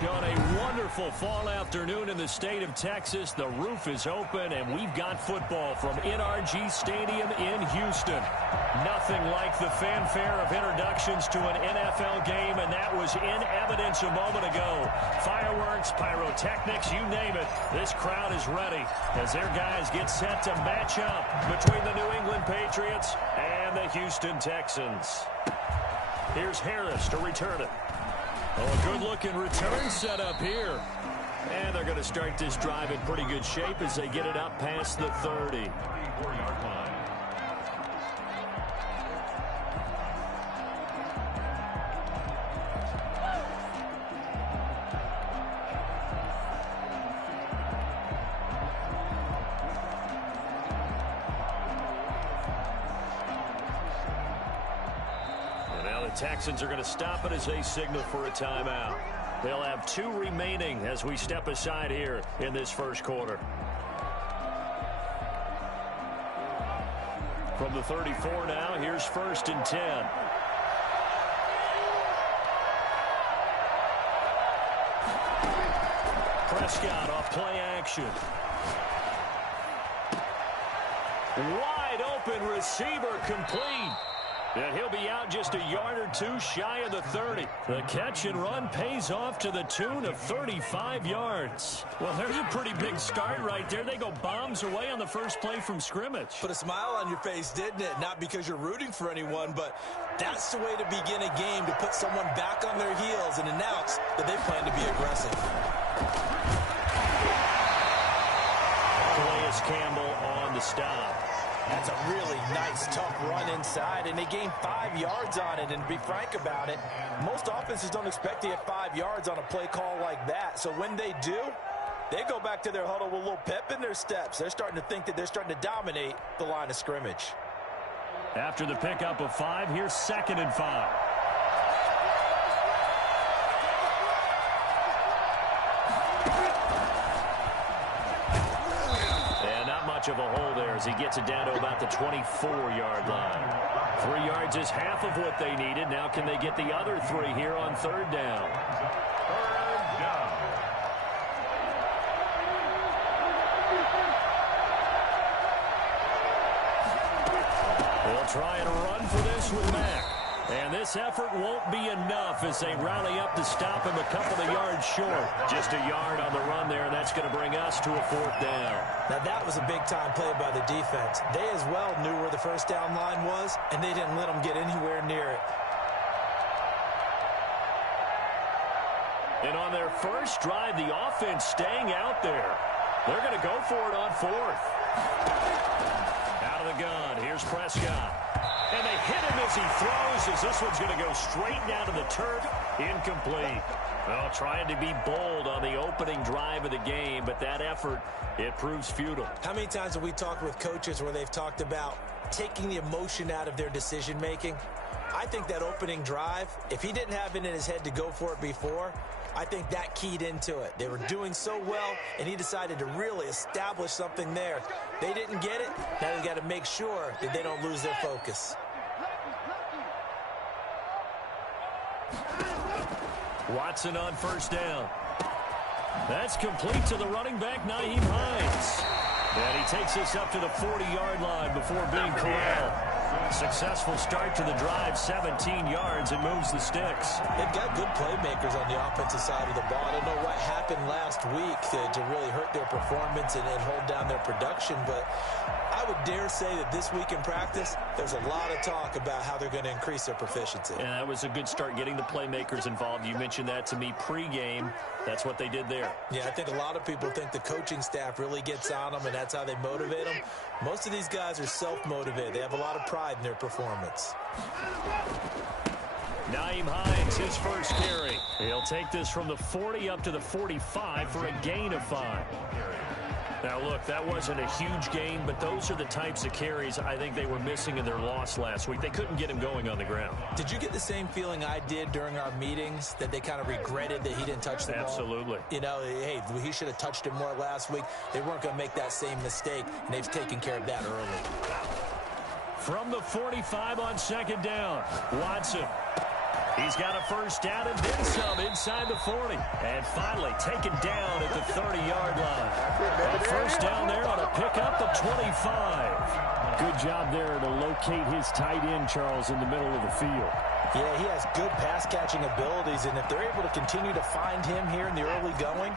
On a wonderful fall afternoon in the state of Texas, the roof is open, and we've got football from NRG Stadium in Houston. Nothing like the fanfare of introductions to an NFL game, and that was in evidence a moment ago. Fireworks, pyrotechnics, you name it. This crowd is ready as their guys get set to match up between the New England Patriots and the Houston Texans. Here's Harris to return it. Oh, a good-looking return set up here. And they're going to start this drive in pretty good shape as they get it up past the 30. 34-yard line. Texans are going to stop it as they signal for a timeout. They'll have 2 remaining as we step aside here in this first quarter. From the 34 now, here's 1st and 10. Prescott off play action. Wide open receiver complete. And he'll be out just a yard or 2 shy of the 30. The catch and run pays off to the tune of 35 yards. Well, there's a pretty big start right there. They go bombs away on the first play from scrimmage. Put a smile on your face, didn't it? Not because you're rooting for anyone, but that's the way to begin a game, to put someone back on their heels and announce that they plan to be aggressive. Calais Campbell on the stop. That's a really nice, tough run inside, and they gained 5 yards on it. And to be frank about it, most offenses don't expect to get 5 yards on a play call like that. So when they do, they go back to their huddle with a little pep in their steps. They're starting to think that they're starting to dominate the line of scrimmage. After the pickup of 5, here's 2nd and 5. Of a hole there as he gets it down to about the 24-yard line. 3 yards is half of what they needed. Now can they get the other 3 here on 3rd down? They'll try and run for this with Mack. And this effort won't be enough as they rally up to stop him a couple of yards short. Just a yard on the run there, and that's going to bring us to a 4th down. Now, that was a big-time play by the defense. They as well knew where the first down line was, and they didn't let them get anywhere near it. And on their first drive, the offense staying out there. They're going to go for it on 4th. Out of the gun, here's Prescott. And they hit him as he throws, as this one's going to go straight down to the turf. Incomplete. Well, trying to be bold on the opening drive of the game, but that effort, it proves futile. How many times have we talked with coaches where they've talked about taking the emotion out of their decision-making? I think that opening drive, if he didn't have it in his head to go for it before, I think that keyed into it. They were doing so well, and he decided to really establish something there. They didn't get it. Now they've got to make sure that they don't lose their focus. Watson on 1st down. That's complete to the running back, Nyheim Hines. And he takes us up to the 40-yard line before being corralled. Successful start to the drive, 17 yards, and moves the sticks. They've got good playmakers on the offensive side of the ball. I don't know what happened last week to really hurt their performance and hold down their production, but I would dare say that this week in practice, there's a lot of talk about how they're going to increase their proficiency. And that was a good start, getting the playmakers involved. You mentioned that to me pregame. That's what they did there. Yeah, I think a lot of people think the coaching staff really gets on them, and that's how they motivate them. Most of these guys are self-motivated. They have a lot of pride in their performance. Nyheim Hines, his first carry. He'll take this from the 40 up to the 45 for a gain of 5. Now, look, that wasn't a huge gain, but those are the types of carries I think they were missing in their loss last week. They couldn't get him going on the ground. Did you get the same feeling I did during our meetings, that they kind of regretted that he didn't touch the ball? Absolutely. You know, hey, he should have touched it more last week. They weren't going to make that same mistake, and they've taken care of that early. From the 45 on 2nd down, Watson. He's got a first down and then some inside the 40. And finally taken down at the 30-yard line. A first down there on a pickup of 25. Good job there to locate his tight end, Charles, in the middle of the field. Yeah, he has good pass-catching abilities, and if they're able to continue to find him here in the early going,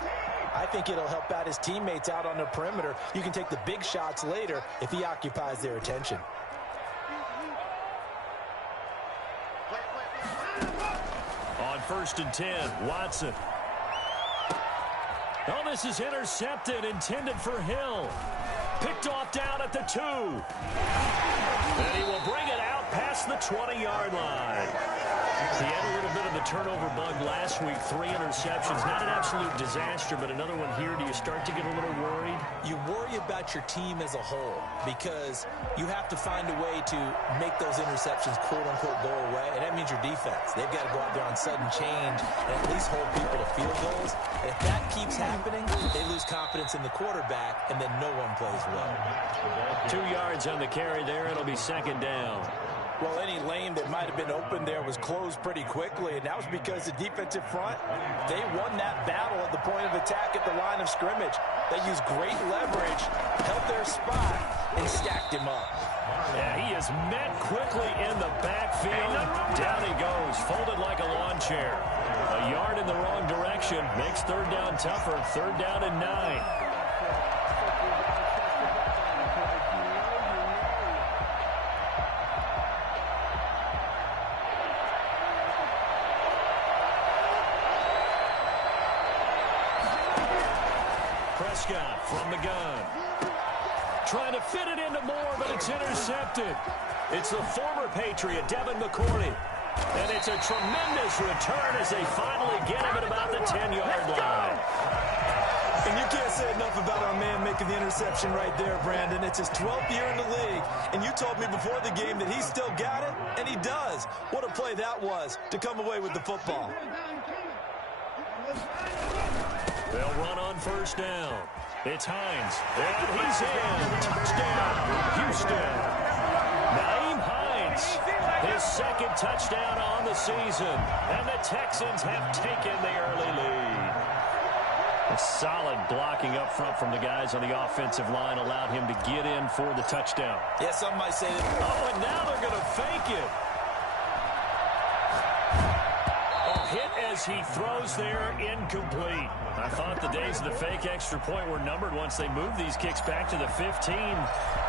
I think it'll help out his teammates out on the perimeter. You can take the big shots later if he occupies their attention. On 1st and 10, Watson. Oh, this is intercepted, intended for Hill. Picked off down at the 2. And he will bring it out past the 20-yard line. He had a little bit of the turnover bug last week, 3 interceptions. Not an absolute disaster, but another one here. Do you start to get a little worried? You worry about your team as a whole because you have to find a way to make those interceptions, quote-unquote, go away, and that means your defense. They've got to go out there on sudden change and at least hold people to field goals. And if that keeps happening, they lose confidence in the quarterback, and then no one plays well. 2 yards on the carry there. It'll be 2nd down. Well, any lane that might have been open there was closed pretty quickly, and that was because the defensive front, they won that battle at the point of attack at the line of scrimmage. They used great leverage, held their spot, and stacked him up. Yeah, he is met quickly in the backfield. Down he goes, folded like a lawn chair. A yard in the wrong direction makes 3rd down tougher. 3rd down and 9. Prescott from the gun. Trying to fit it into Moore, but it's intercepted. It's the former Patriot, Devin McCourty. And it's a tremendous return as they finally get him at about the 10-yard line. And you can't say enough about our man making the interception right there, Brandon. It's his 12th year in the league, and you told me before the game that he still got it, and he does. What a play that was to come away with the football. They'll run on 1st down. It's Hines. And he's in. Touchdown, Houston. Nyheim Hines, his 2nd touchdown on the season. And the Texans have taken the early lead. A solid blocking up front from the guys on the offensive line allowed him to get in for the touchdown. Yeah, some might say that. Oh, and now they're going to fake it. Hit as he throws there, incomplete. I thought the days of the fake extra point were numbered once they moved these kicks back to the 15.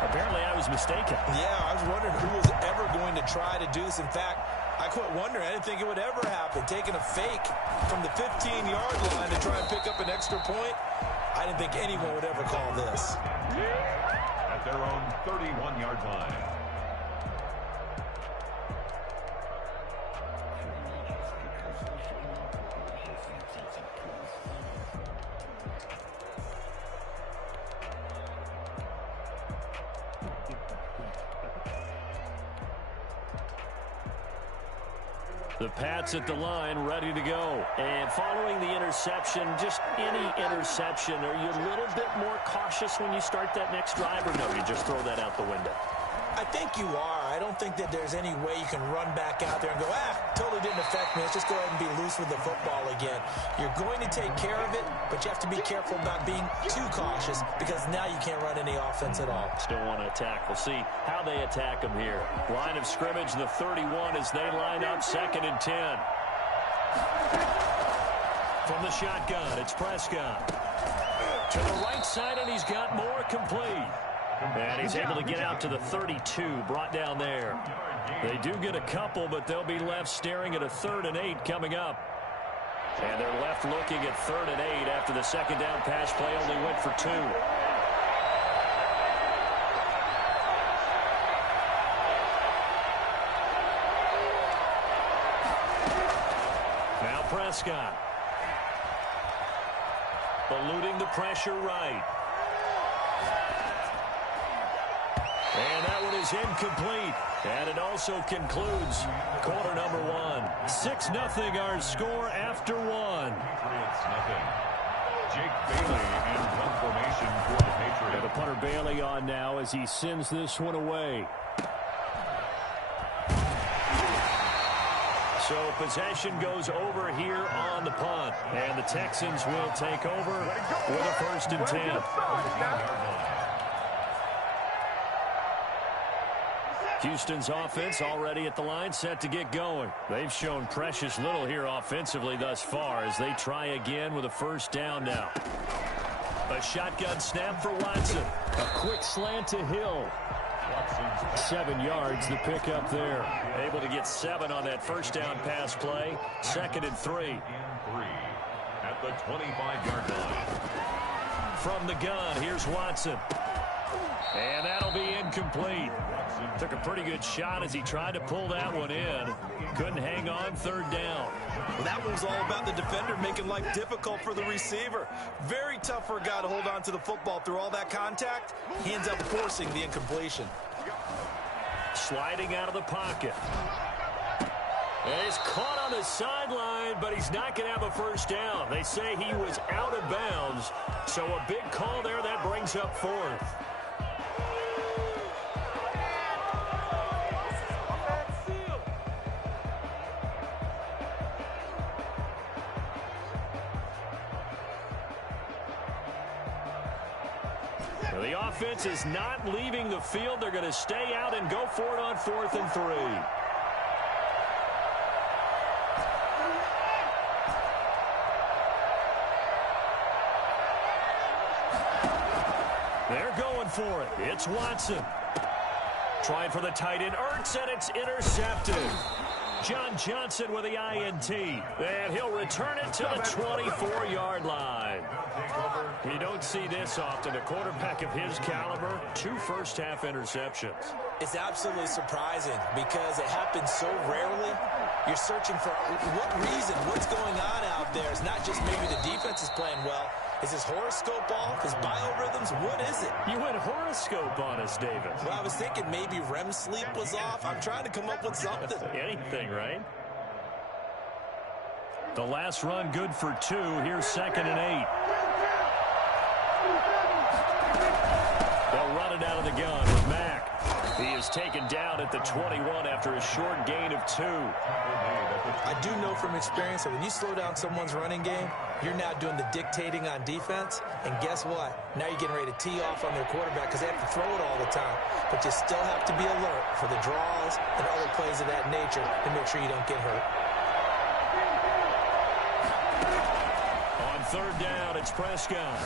Apparently, I was mistaken. Yeah, I was wondering who was ever going to try to do this. In fact, I quit wondering. I didn't think it would ever happen. Taking a fake from the 15-yard line to try and pick up an extra point, I didn't think anyone would ever call this. At their own 31-yard line. The Pats at the line, ready to go. And following the interception, just any interception, are you a little bit more cautious when you start that next drive, or no, you just throw that out the window? I think you are. I don't think that there's any way you can run back out there and go, totally didn't affect me. Let's just go ahead and be loose with the football again. You're going to take care of it, but you have to be careful about being too cautious because now you can't run any offense at all. Still want to attack. We'll see how they attack them here. Line of scrimmage, the 31 as they line up, 2nd and 10. From the shotgun, it's Prescott. To the right side, and he's got more complete. And he's able to get out to the 32, brought down there. They do get a couple, but they'll be left staring at a 3rd and 8 coming up. And they're left looking at 3rd and 8 after the 2nd down pass play only went for 2. Now Prescott. Eluding the pressure right. And that one is incomplete. And it also concludes quarter number 1. 6-0 our score after 1. Patriots nothing. Jake Bailey in punt formation for the Patriots. The punter Bailey on now as he sends this one away. So possession goes over here on the punt. And the Texans will take over with a 1st and 10. Houston's offense already at the line, set to get going. They've shown precious little here offensively thus far as they try again with a 1st down now. A shotgun snap for Watson. A quick slant to Hill. 7 yards the pickup there. Able to get 7 on that 1st down pass play. 2nd and 3. At the 25-yard line. From the gun, here's Watson. And that'll be incomplete. Took a pretty good shot as he tried to pull that one in. Couldn't hang on 3rd down. Well, that one was all about the defender making life difficult for the receiver. Very tough for a guy to hold on to the football through all that contact. He ends up forcing the incompletion. Sliding out of the pocket. And he's caught on the sideline, but he's not going to have a 1st down. They say he was out of bounds. So a big call there that brings up 4th. The offense is not leaving the field. They're going to stay out and go for it on 4th and 3. They're going for it. It's Watson. Trying for the tight end. Ertz, and it's intercepted. John Johnson with the INT. And he'll return it to the 24-yard line. You don't see this often. A quarterback of his caliber, 2 first-half interceptions. It's absolutely surprising because it happens so rarely. You're searching for what reason, what's going on out there. It's not just maybe the defense is playing well. Is his horoscope off? His biorhythms? What is it? You went horoscope on us, David. Well, I was thinking maybe REM sleep was off. I'm trying to come up with something. Anything, right? The last run good for 2. Here's 2nd and 8. They'll run it out of the gun with Mack. He is taken down at the 21 after a short gain of 2. I do know from experience that when you slow down someone's running game, you're now doing the dictating on defense. And guess what? Now you're getting ready to tee off on their quarterback because they have to throw it all the time. But you still have to be alert for the draws and other plays of that nature to make sure you don't get hurt. On 3rd down, it's Prescott.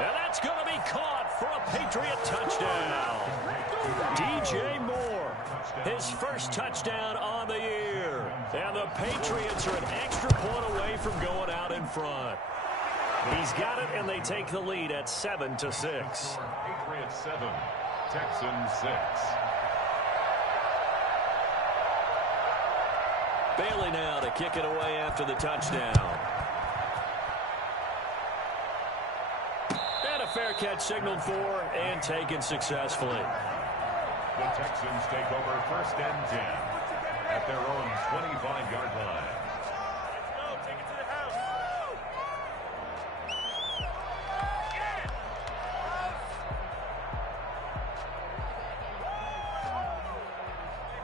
And that's going to be caught for a Patriot touchdown. DJ Moore, his 1st touchdown on the year. And the Patriots are an extra point away from going out in front. He's got it, and they take the lead at 7-6. Patriots 7, Texans 6. Bailey now to kick it away after the touchdown. And a fair catch signaled for and taken successfully. The Texans take over 1st and 10 at their own 25-yard line. Take it to the house.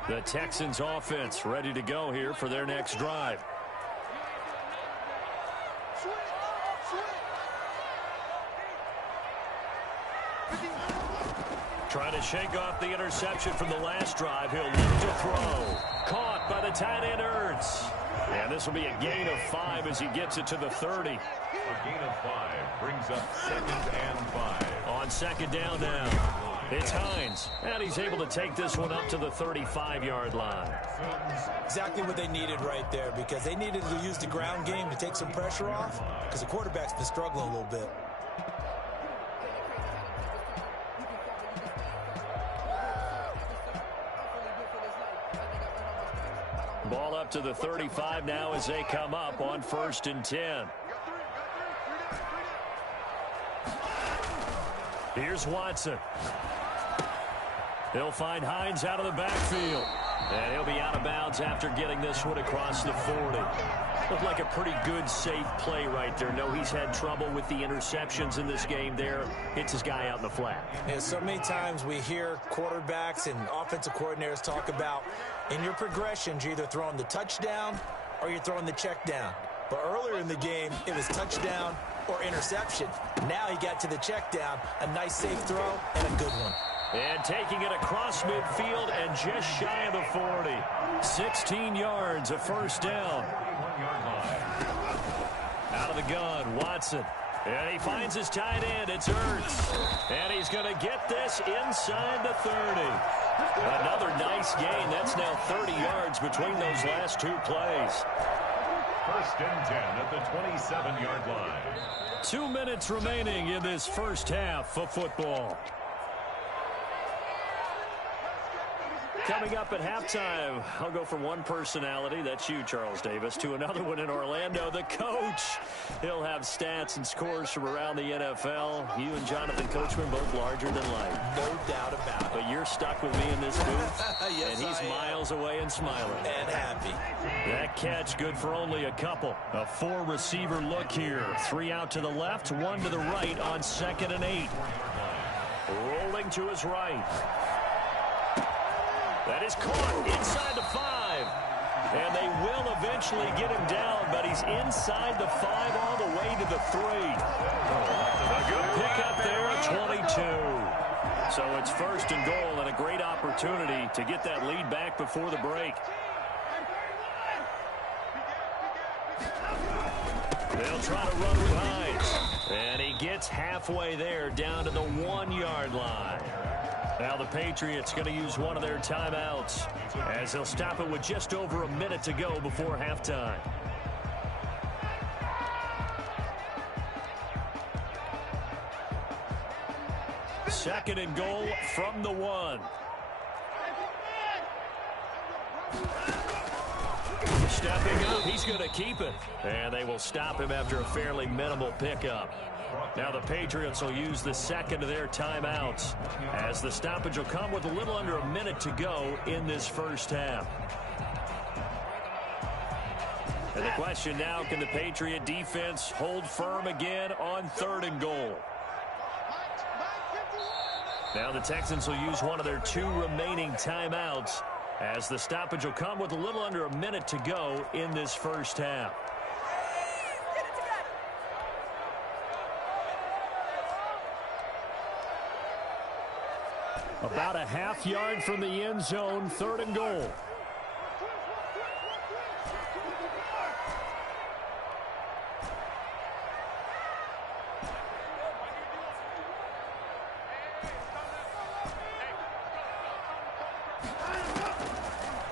The Texans offense ready to go here for their next drive. Trying to shake off the interception from the last drive. He'll look to throw. Caught by the tight end Ertz. And this will be a gain of 5 as he gets it to the 30. A gain of 5 brings up 2nd and 5. On 2nd down now. It's Hines. And he's able to take this one up to the 35-yard line. Exactly what they needed right there because they needed to use the ground game to take some pressure off because the quarterback's been struggling a little bit. Ball up to the 35 now as they come up on 1st and 10. Here's Watson. He'll find Hines out of the backfield. And he'll be out of bounds after getting this one across the 40. Looked like a pretty good, safe play right there. No, he's had trouble with the interceptions in this game there. Hits his guy out in the flat. And so many times we hear quarterbacks and offensive coordinators talk about In your progressions, you're either throwing the touchdown or you're throwing the check down. But earlier in the game, it was touchdown or interception. Now he got to the check down, a nice safe throw, and a good one. And taking it across midfield and just shy of the 40. 16 yards, a first down. Out of the gun, Watson. And he finds his tight end. It's Ertz. And he's going to get this inside the 30. Another nice gain. That's now 30 yards between those last two plays. First and 10 at the 27-yard line. 2 minutes remaining in this first half of football. Coming up at halftime, I'll go from one personality, that's you, Charles Davis, to another one in Orlando, the coach. He'll have stats and scores from around the NFL. You and Jonathan Coachman both larger than life. No doubt about it. But you're stuck with me in this booth, Yes, and he's miles away and smiling. And happy. That catch good for only a couple. A four-receiver look here. 3 out to the left, 1 to the right on 2nd and 8. Rolling to his right. That is caught inside the 5. And they will eventually get him down, but he's inside the 5 all the way to the 3. A good pickup there at 22. So it's first and goal and a great opportunity to get that lead back before the break. They'll try to run with Hines. And he gets halfway there down to the 1-yard line. Now the Patriots going to use one of their timeouts as they'll stop it with just over a minute to go before halftime. Second and goal from the 1. Stepping up, he's going to keep it. And they will stop him after a fairly minimal pickup. Now the Patriots will use the second of their timeouts as the stoppage will come with a little under a minute to go in this first half. And the question now, can the Patriot defense hold firm again on 3rd and goal? Now the Texans will use one of their 2 remaining timeouts as the stoppage will come with a little under a minute to go in this first half. About a half yard from the end zone, 3rd and goal.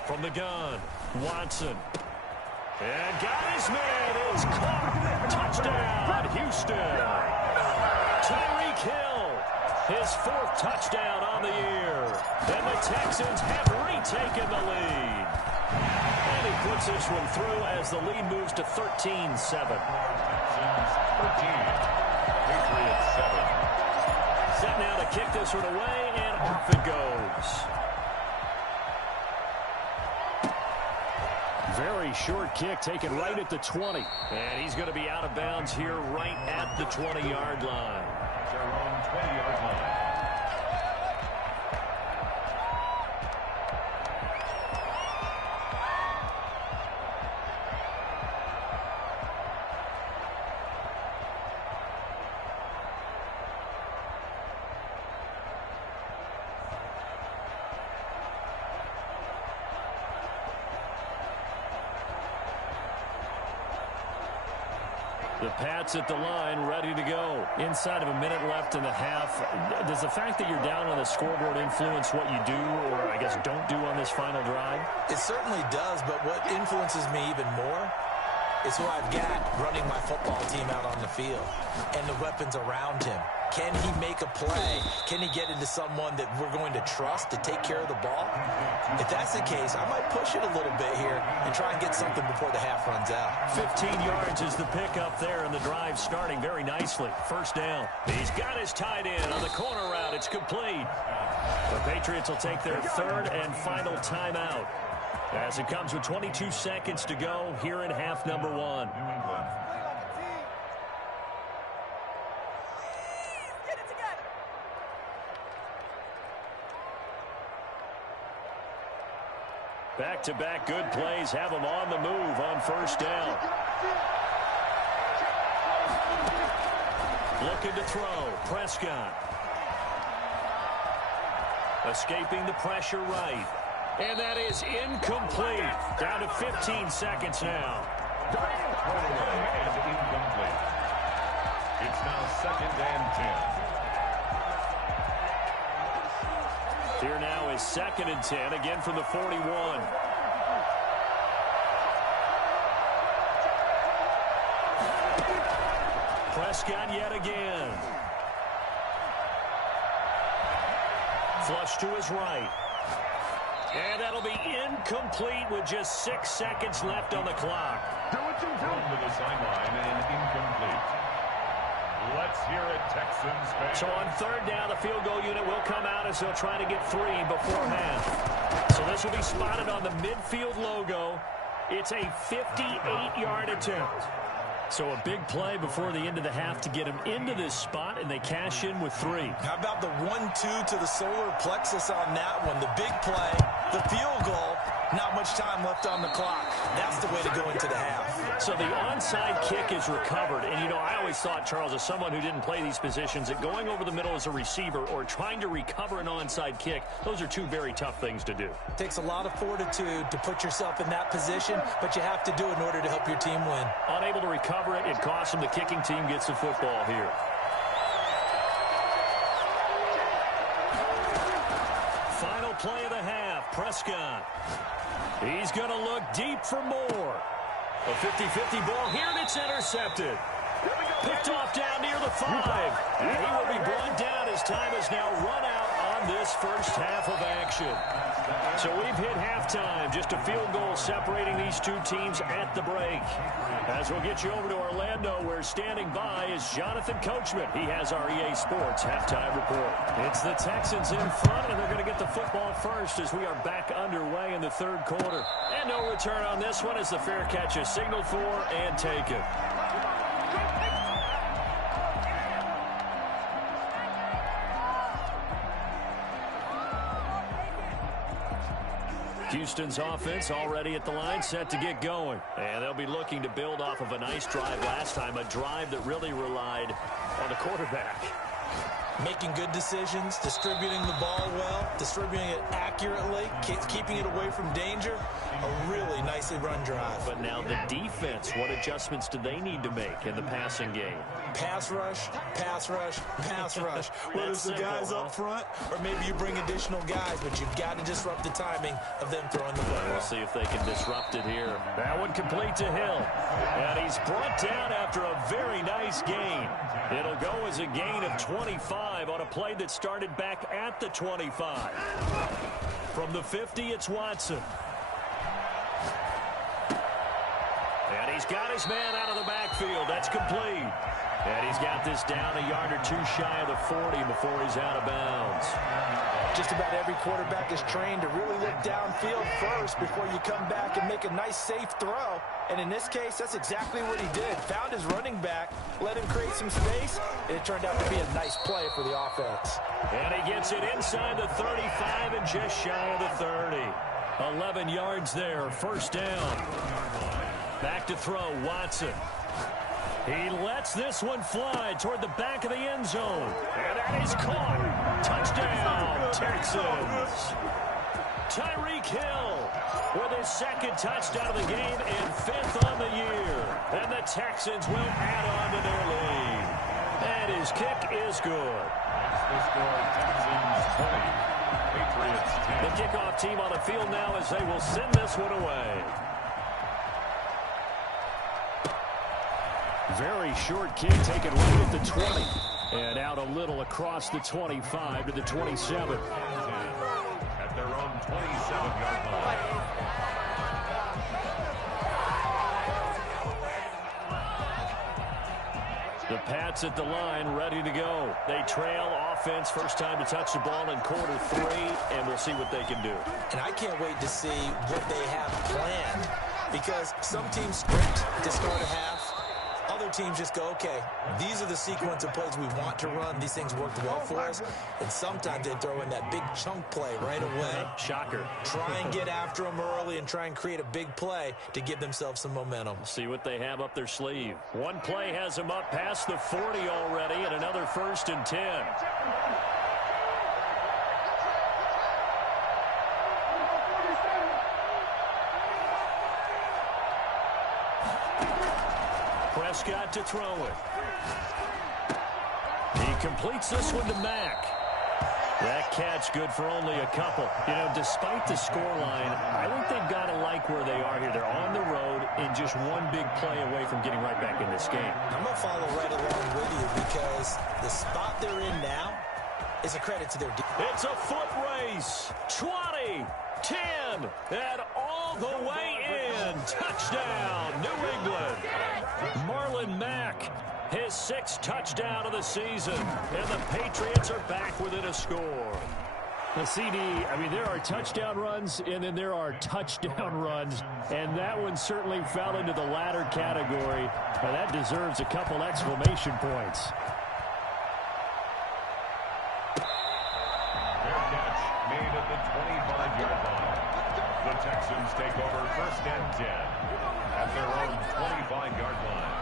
From the gun, Watson. And got his man. It is caught. Touchdown, Houston. Tyreek Hill. His 4th touchdown on the year. And the Texans have retaken the lead. And he puts this one through as the lead moves to 13-7. Texans 13. Patriots 7. Set now to kick this one away, and off it goes. Very short kick taken right at the 20. And he's going to be out of bounds here right at the 20-yard line. Their own 20-yard line. The Pats at the line, ready to go. Inside of a minute left in the half. Does the fact that you're down on the scoreboard influence what you do, or I guess don't do on this final drive? It certainly does, but what influences me even more is who I've got running my football team out on the field and the weapons around him. Can he make a play? Can he get into someone that we're going to trust to take care of the ball? If that's the case, I might push it a little bit here and try and get something before the half runs out. 15 yards is the pickup there, and the drive starting very nicely. First down. He's got his tight end on the corner route. It's complete. The Patriots will take their 3rd and final timeout as it comes with 22 seconds to go here in half number 1. Back-to-back good plays have them on the move on first down. Looking to throw. Prescott. Escaping the pressure right. And that is incomplete. Down to 15 seconds now. And incomplete. It's now 2nd and 10. Here now is 2nd and 10, again from the 41. Prescott yet again. Flush to his right. And that'll be incomplete with just 6 seconds left on the clock. Thrown to the sideline and incomplete. Let's hear it, Texans fans. So on 3rd down, the field goal unit will come out as they'll try to get 3 before half. So this will be spotted on the midfield logo. It's a 58-yard attempt. So a big play before the end of the half to get them into this spot, and they cash in with 3. How about the 1-2 to the solar plexus on that one? The big play, the field goal, not much time left on the clock. That's the way to go into the half. So the onside kick is recovered. And, you know, I always thought, Charles, as someone who didn't play these positions, that going over the middle as a receiver or trying to recover an onside kick, those are 2 very tough things to do. It takes a lot of fortitude to put yourself in that position, but you have to do it in order to help your team win. Unable to recover it, it costs them. The kicking team gets the football here. Final play of the half, Prescott. He's going to look deep for more. A 50-50 ball here, and it's intercepted. Picked off down near the 5. And he will be brought down as time has now run out on this first half of action. So we've hit halftime. Just a field goal separating these 2 teams at the break. As we'll get you over to Orlando, where standing by is Jonathan Coachman. He has our EA Sports halftime report. It's the Texans in front, and they're going to get the football first as we are back underway in the 3rd quarter. And no return on this one as the fair catch is signaled for and taken. Houston's offense already at the line, set to get going. And they'll be looking to build off of a nice drive last time, a drive that really relied on the quarterback. Making good decisions, distributing the ball well, distributing it accurately, keeping it away from danger. A really nicely run drive. But now the defense, what adjustments do they need to make in the passing game? Pass rush, pass rush, pass rush. Whether it's the guys up front or maybe you bring additional guys, but you've got to disrupt the timing of them throwing the ball. We'll see if they can disrupt it here. That one complete to Hill. And he's brought down after a very nice gain. It'll go as a gain of 25 on a play that started back at the 25. From the 50, it's Watson. And he's got his man out of the backfield. That's complete. And he's got this down a yard or 2 shy of the 40 before he's out of bounds. Just about every quarterback is trained to really look downfield first before you come back and make a nice, safe throw. And in this case, that's exactly what he did. Found his running back, let him create some space, and it turned out to be a nice play for the offense. And he gets it inside the 35 and just shy of the 30. 11 yards there, first down. Back to throw, Watson. He lets this one fly toward the back of the end zone. And that is caught. Touchdown, Texans. Tyreek Hill with his 2nd touchdown of the game and 5th on the year. And the Texans will add on to their lead. And his kick is good. The score, Texans 20, Patriots 10. The kickoff team on the field now as they will send this one away. Very short kick taken right at the 20. And out a little across the 25 to the 27. At their own 27-yard line. The Pats at the line, ready to go. They trail offense, first time to touch the ball in quarter 3, and we'll see what they can do. And I can't wait to see what they have planned, because some teams sprint to start a half. Other other teams just go, okay, these are the sequence of plays we want to run. These things worked well for us. And sometimes they throw in that big chunk play right away. Shocker. Try and get after them early and try and create a big play to give themselves some momentum. See what they have up their sleeve. One play has them up past the 40 already, and another 1st and 10. Prescott to throw it. He completes this one to Mack. That catch good for only a couple. You know, despite the scoreline, I think they've got to like where they are here. They're on the road and just one big play away from getting right back in this game. I'm going to follow right along with you because the spot they're in now is a credit to their defense. It's a foot race. 20, 10, and all the way in. Touchdown, New England. Marlon Mack, his 6th touchdown of the season, and the Patriots are back within a score. The CD, I mean, there are touchdown runs, and then there are touchdown runs, and that one certainly fell into the latter category. Now, that deserves a couple exclamation points. Fair catch made at the 25-yard line. The Texans take over 1st and 10 at their own 25-yard line.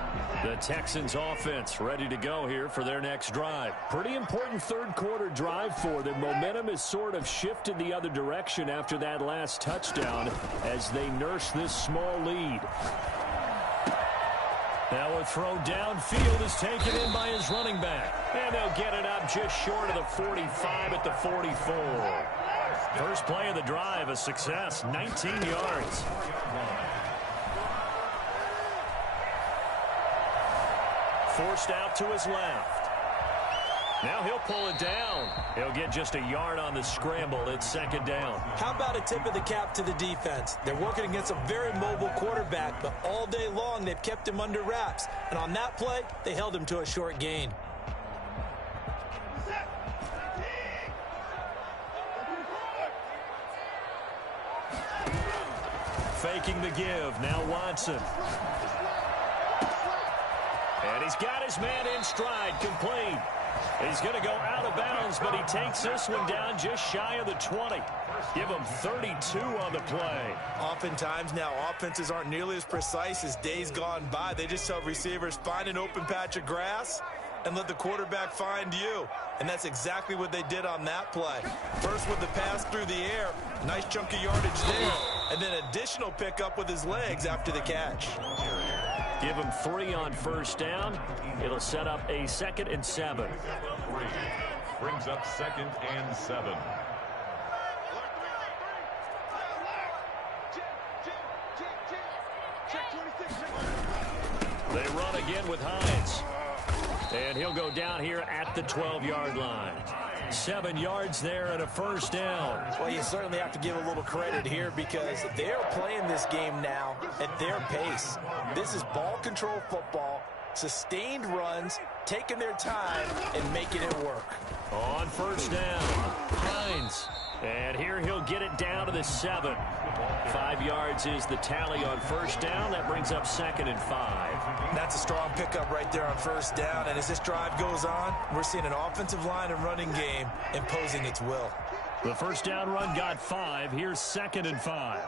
The Texans offense ready to go here for their next drive. Pretty important 3rd quarter drive for them. Momentum has sort of shifted the other direction after that last touchdown as they nurse this small lead. Now a throw downfield is taken in by his running back. And they'll get it up just short of the 45 at the 44. First play of the drive, a success, 19 yards. Forced out to his left. Now he'll pull it down. He'll get just a yard on the scramble. It's 2nd down. How about a tip of the cap to the defense? They're working against a very mobile quarterback, but all day long they've kept him under wraps. And on that play, they held him to a short gain. Faking the give. Now Watson. And he's got his man in stride, complete. He's going to go out of bounds, but he takes this one down just shy of the 20. Give him 32 on the play. Oftentimes now, offenses aren't nearly as precise as days gone by. They just tell receivers, find an open patch of grass and let the quarterback find you. And that's exactly what they did on that play. First with the pass through the air, nice chunk of yardage there, and then additional pickup with his legs after the catch. Give him 3 on 1st down. It'll set up a 2nd and 7. 3 brings up 2nd and 7. They run again with Hines. And he'll go down here at the 12-yard line. 7 yards there and a 1st down. Well, you certainly have to give a little credit here because they're playing this game now at their pace. This is ball control football, sustained runs, taking their time and making it work. On 1st down, Hines. And here he'll get it down to the 7. 5 yards is the tally on 1st down. That brings up 2nd and 5. That's a strong pickup right there on 1st down. And as this drive goes on, we're seeing an offensive line and running game imposing its will. The 1st down run got 5. Here's 2nd and 5.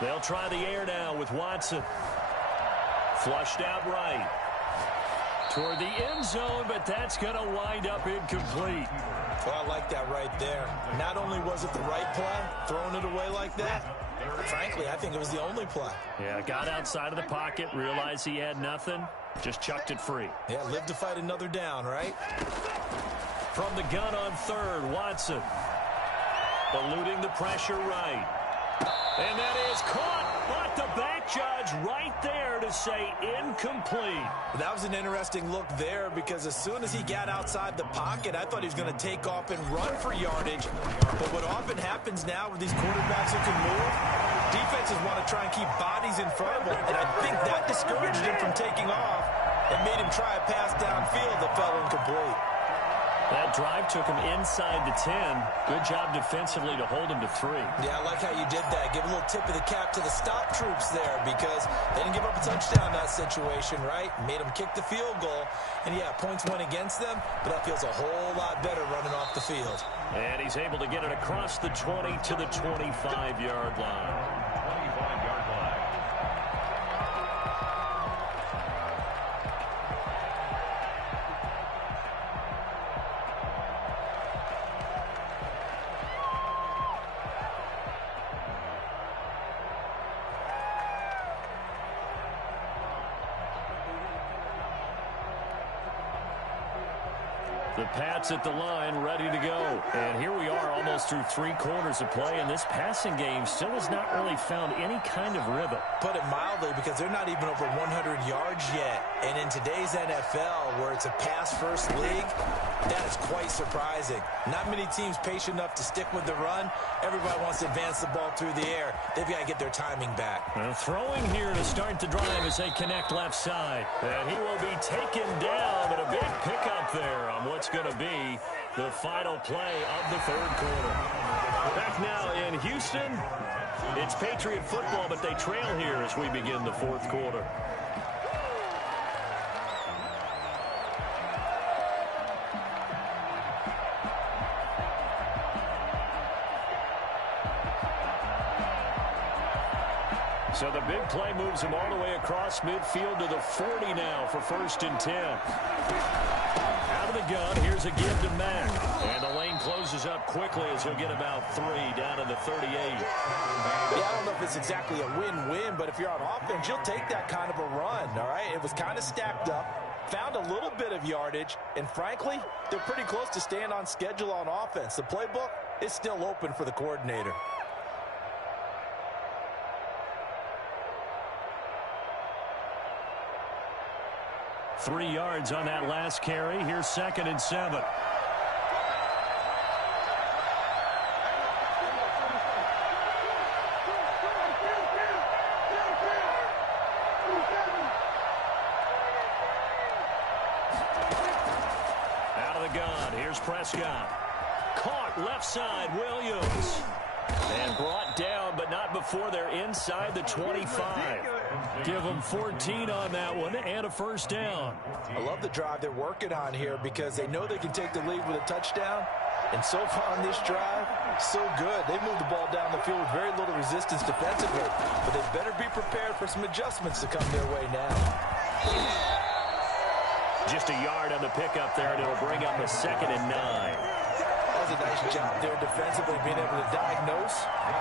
They'll try the air now with Watson. Flushed out right. Toward the end zone, but that's going to wind up incomplete. Well, I like that right there. Not only was it the right play, throwing it away like that, frankly, I think it was the only play. Yeah, got outside of the pocket, realized he had nothing, just chucked it free. Yeah, live to fight another down, right? From the gun on 3rd, Watson. Eluding the pressure right. And that is caught, but the back judge right there to say incomplete. That was an interesting look there because as soon as he got outside the pocket, I thought he was going to take off and run for yardage. But what often happens now with these quarterbacks who can move, defenses want to try and keep bodies in front of them. And I think that discouraged him from taking off and made him try a pass downfield that fell incomplete. That drive took him inside the 10. Good job defensively to hold him to 3. Yeah, I like how you did that. Give a little tip of the cap to the stop troops there because they didn't give up a touchdown in that situation, right? Made them kick the field goal. And, yeah, points went against them, but that feels a whole lot better running off the field. And he's able to get it across the 20 to the 25-yard line. 25-yard line. The Pats at the line, ready to go. And here we are almost through 3 quarters of play, and this passing game still has not really found any kind of rhythm. Put it mildly, because they're not even over 100 yards yet. And in today's NFL, where it's a pass-first league, that is quite surprising. Not many teams patient enough to stick with the run. Everybody wants to advance the ball through the air. They've got to get their timing back. Well, throwing here to start the drive as they connect left side. And he will be taken down, but a big pickup there on what's going to be the final play of the 3rd quarter. Back now in Houston, it's Patriot football, but they trail here as we begin the 4th quarter. So the big play moves him all the way across midfield to the 40 now for 1st and 10. Out of the gun, here's a give to Mack. And the lane closes up quickly as he'll get about 3 down to the 38. Yeah, I don't know if it's exactly a win-win, but if you're on offense, you'll take that kind of a run, all right? It was kind of stacked up, found a little bit of yardage, and frankly, they're pretty close to staying on schedule on offense. The playbook is still open for the coordinator. Three yards on that last carry. Here's 2nd and 7. Out of the gun. Here's Prescott. Caught left side. Williams. And brought down, but not before they're inside the 25. Give them 14 on that one and a 1st down. I love the drive they're working on here because they know they can take the lead with a touchdown. And so far on this drive, so good. They moved the ball down the field with very little resistance defensively. But they better be prepared for some adjustments to come their way now. Just a yard on the pickup there, and it'll bring up a 2nd and 9. That was a nice job there defensively, being able to diagnose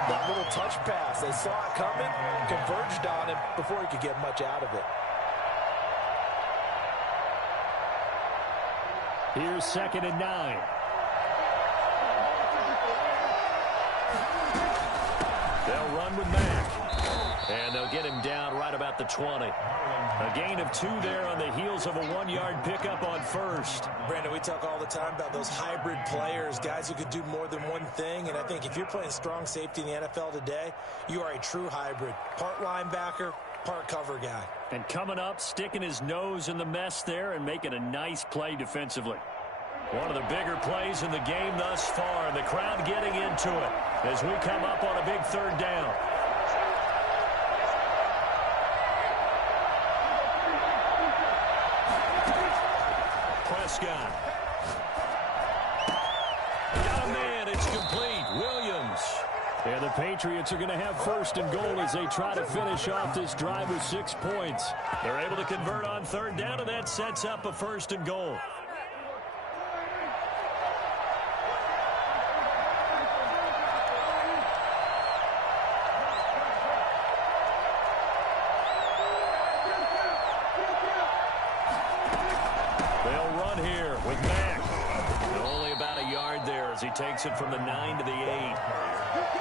that little touch pass. They saw it coming, converged on him before he could get much out of it. Here's 2nd and 9. They'll run with Mack. And they'll get him down right about the 20. A gain of 2 there on the heels of a 1-yard pickup on 1st. Brandon, we talk all the time about those hybrid players, guys who could do more than one thing. And I think if you're playing strong safety in the NFL today, you are a true hybrid. Part linebacker, part cover guy. And coming up, sticking his nose in the mess there and making a nice play defensively. One of the bigger plays in the game thus far. And the crowd getting into it as we come up on a big 3rd down. Prescott. Got a man. It's complete. Williams. And the Patriots are going to have 1st and goal as they try to finish off this drive with 6 points. They're able to convert on 3rd down, and that sets up a 1st and goal. He takes it from the 9 to the 8.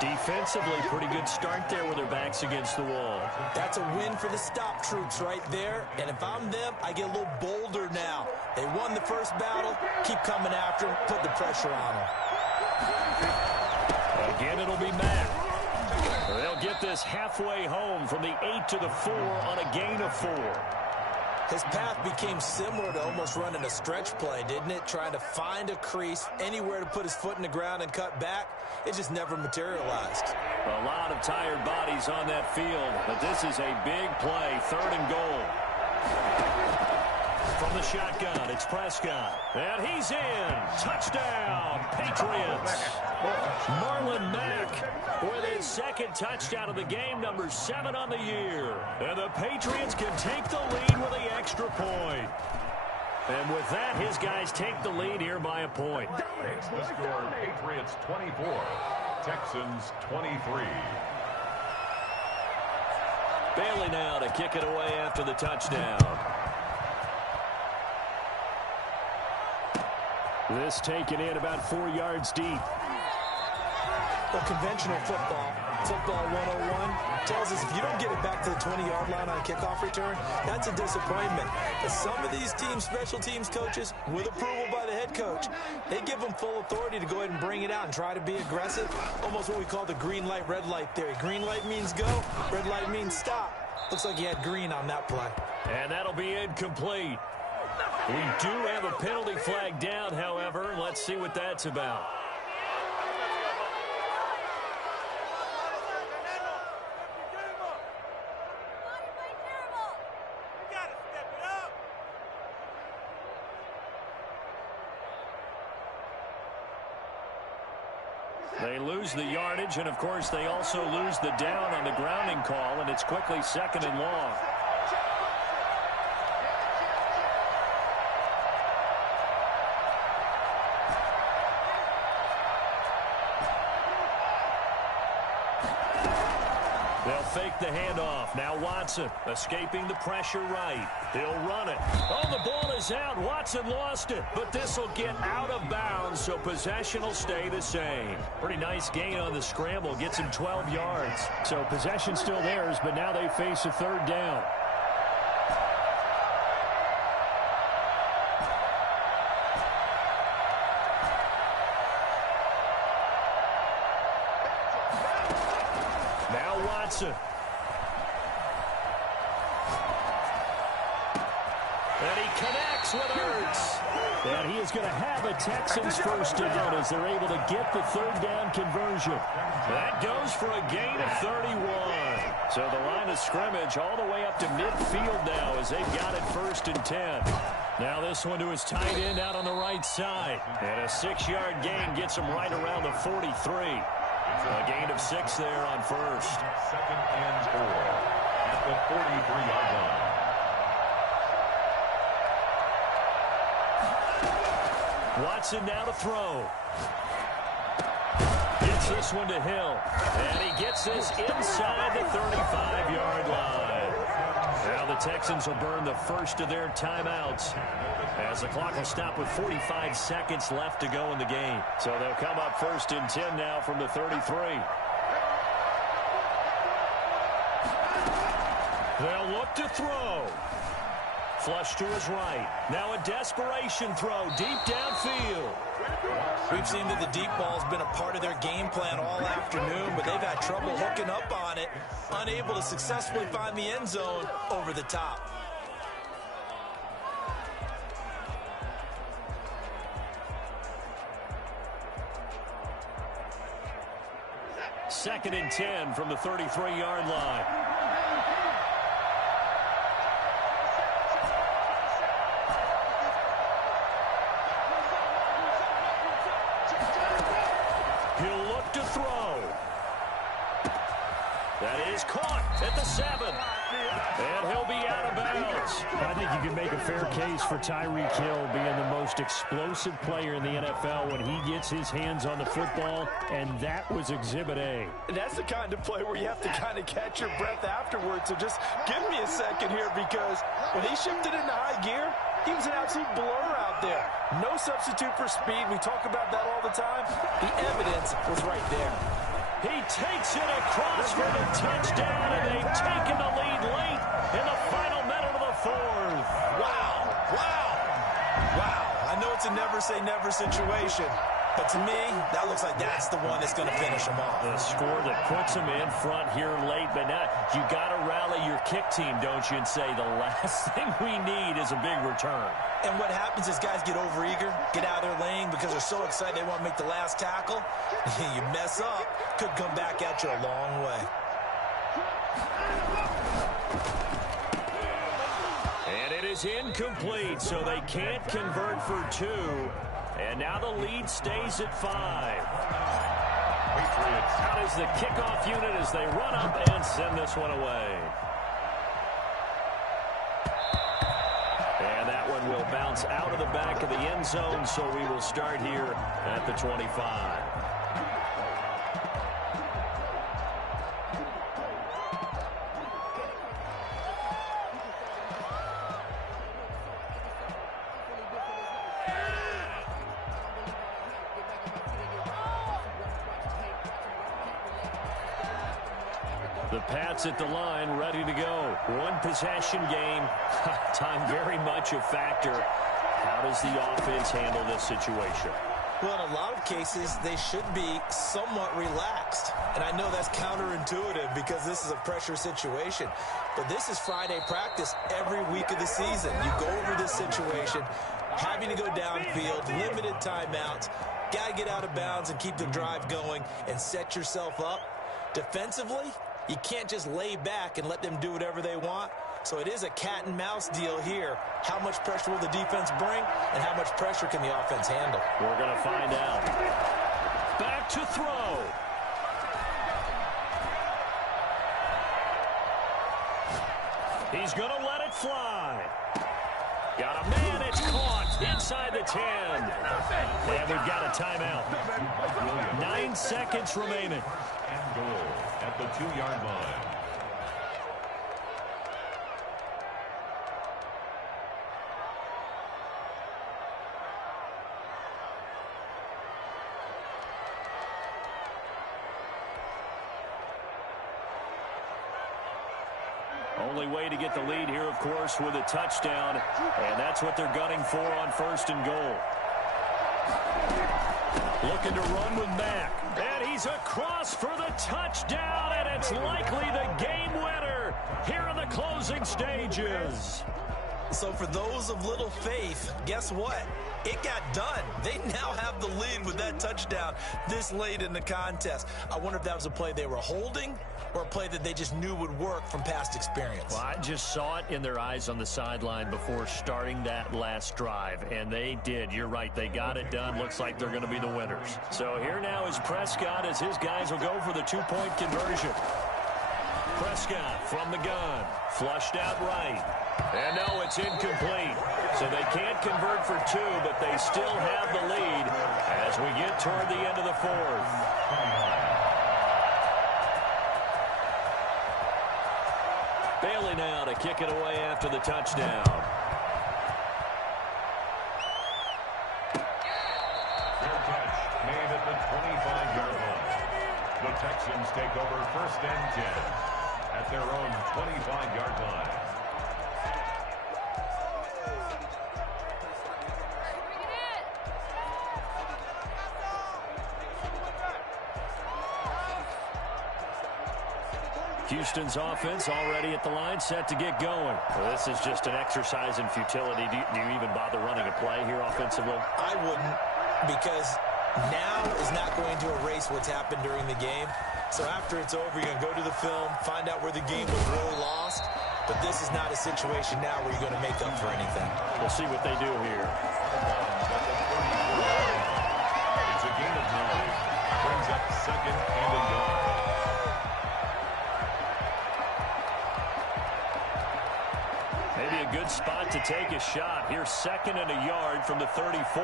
Defensively, pretty good start there with their backs against the wall. That's a win for the stop troops right there. And if I'm them, I get a little bolder now. They won the first battle. Keep coming after them. Put the pressure on them. Again, it'll be Mack. They'll get this halfway home from the 8 to the 4 on a gain of 4. His path became similar to almost running a stretch play, didn't it? Trying to find a crease, anywhere to put his foot in the ground and cut back. It just never materialized. A lot of tired bodies on that field, but this is a big play, 3rd and goal. From the shotgun, it's Prescott. And he's in. Touchdown, Patriots. Marlon Mack with his 2nd touchdown of the game, number 7 on the year. And the Patriots can take the lead with the extra point. And with that, his guys take the lead here by a point. Makes the score Patriots 24, Texans 23. Bailey now to kick it away after the touchdown. This taken in about 4 yards deep. Well, conventional football 101, tells us if you don't get it back to the 20-yard line on a kickoff return, that's a disappointment. But some of these teams, special teams coaches, with approval by the head coach, they give them full authority to go ahead and bring it out and try to be aggressive. Almost what we call the green light, red light theory. Green light means go, red light means stop. Looks like he had green on that play. And that'll be incomplete. We do have a penalty flag down, however. Let's see what that's about. They lose the yardage, and of course they also lose the down on the grounding call, and it's quickly 2nd and long. They'll fake the handoff. Now Watson escaping the pressure right. He'll run it. Oh, the ball is out. Watson lost it. But this will get out of bounds, so possession will stay the same. Pretty nice gain on the scramble. Gets him 12 yards. So possession still theirs, but now they face a 3rd down. Watson. And he connects with Ertz. And he is going to have a Texans 1st down as they're able to get the 3rd down conversion. That goes for a gain of 31. So the line of scrimmage all the way up to midfield now as they've got it 1st and 10. Now this one to his tight end out on the right side. And a 6-yard gain gets him right around the 43. A gain of 6 there on 1st. 2nd and 4 at the 43-yard line. Watson now to throw. Gets this one to Hill. And he gets this inside the 35-yard line. Now the Texans will burn the first of their timeouts, as the clock will stop with 45 seconds left to go in the game. So they'll come up 1st and 10 now from the 33. They'll look to throw. Flush to his right. Now a desperation throw deep downfield. We've seen that the deep ball's been a part of their game plan all afternoon, but they've had trouble hooking up on it, unable to successfully find the end zone over the top. Second and 10 from the 33-yard line. He'll look to throw. That is caught at the 7. And he'll be out of bounds. I think you can make a fair case for Tyreek Hill being the most explosive player in the NFL when he gets his hands on the football, and that was Exhibit A. And that's the kind of play where you have to kind of catch your breath afterwards. So just give me a second here, because when he shifted into high gear, he was an absolute blur out there. No substitute for speed. We talk about that all the time. The evidence was right there. He takes it across for the touchdown, and they've taken the lead late in the final minute of the 4th. Wow. Wow. Wow. I know it's a never say never situation, But to me, that looks like that's the one that's going to finish them off. The score that puts them in front here late, but now you got to rally your kick team, don't you, and say the last thing we need is a big return. And what happens is guys get overeager, get out of their lane because they're so excited they want to make the last tackle. You mess up, could come back at you a long way. And it is incomplete, so they can't convert for 2. And now the lead stays at 5. Patriots. Out is the kickoff unit as they run up and send this one away. And that one will bounce out of the back of the end zone, so we will start here at the 25. The Pats at the line, ready to go. One possession game. Time very much a factor. How does the offense handle this situation? Well, in a lot of cases, they should be somewhat relaxed. And I know that's counterintuitive because this is a pressure situation. But this is Friday practice every week of the season. You go over this situation, having to go downfield, limited timeouts, got to get out of bounds and keep the drive going and set yourself up. Defensively, you can't just lay back and let them do whatever they want. So it is a cat and mouse deal here. How much pressure will the defense bring and how much pressure can the offense handle? We're going to find out. Back to throw. He's going to let it fly. Got a man, it's caught inside the 10. And we've got a timeout. 9 seconds remaining. And goal at the 2-yard line. Only way to get the lead here, of course, with a touchdown. And that's what they're gunning for on 1st and goal. Looking to run with Mack. And he's across for the touchdown, and it's likely the game winner here in the closing stages. So for those of little faith, guess what? It got done. They now have the lead with that touchdown this late in the contest. I wonder if that was a play they were holding or a play that they just knew would work from past experience. Well, I just saw it in their eyes on the sideline before starting that last drive, and they did. You're right. They got it done. Looks like they're going to be the winners. So here now is Prescott as his guys will go for the 2-point conversion. Prescott from the gun. Flushed out right. And no, it's incomplete. So they can't convert for 2, but they still have the lead as we get toward the end of the 4th. Bailey now to kick it away after the touchdown. Fair catch made at the 25-yard line. The Texans take over 1st and 10 at their own 25-yard line. Houston's offense already at the line, set to get going. Well, this is just an exercise in futility. Do you even bother running a play here offensively? I wouldn't, because now is not going to erase what's happened during the game. So after it's over, you're going to go to the film, find out where the game was really lost. But this is not a situation now where you're going to make up for anything. We'll see what they do here. It's a gain of 9. Brings up 2nd and a yard. Maybe a good spot to take a shot. Here's 2nd and a yard from the 34.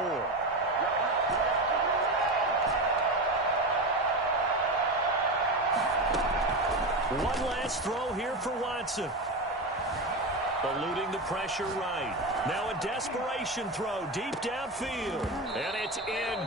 One last throw here for Watson. Eluding the pressure right. Now a desperation throw deep downfield. And it's in.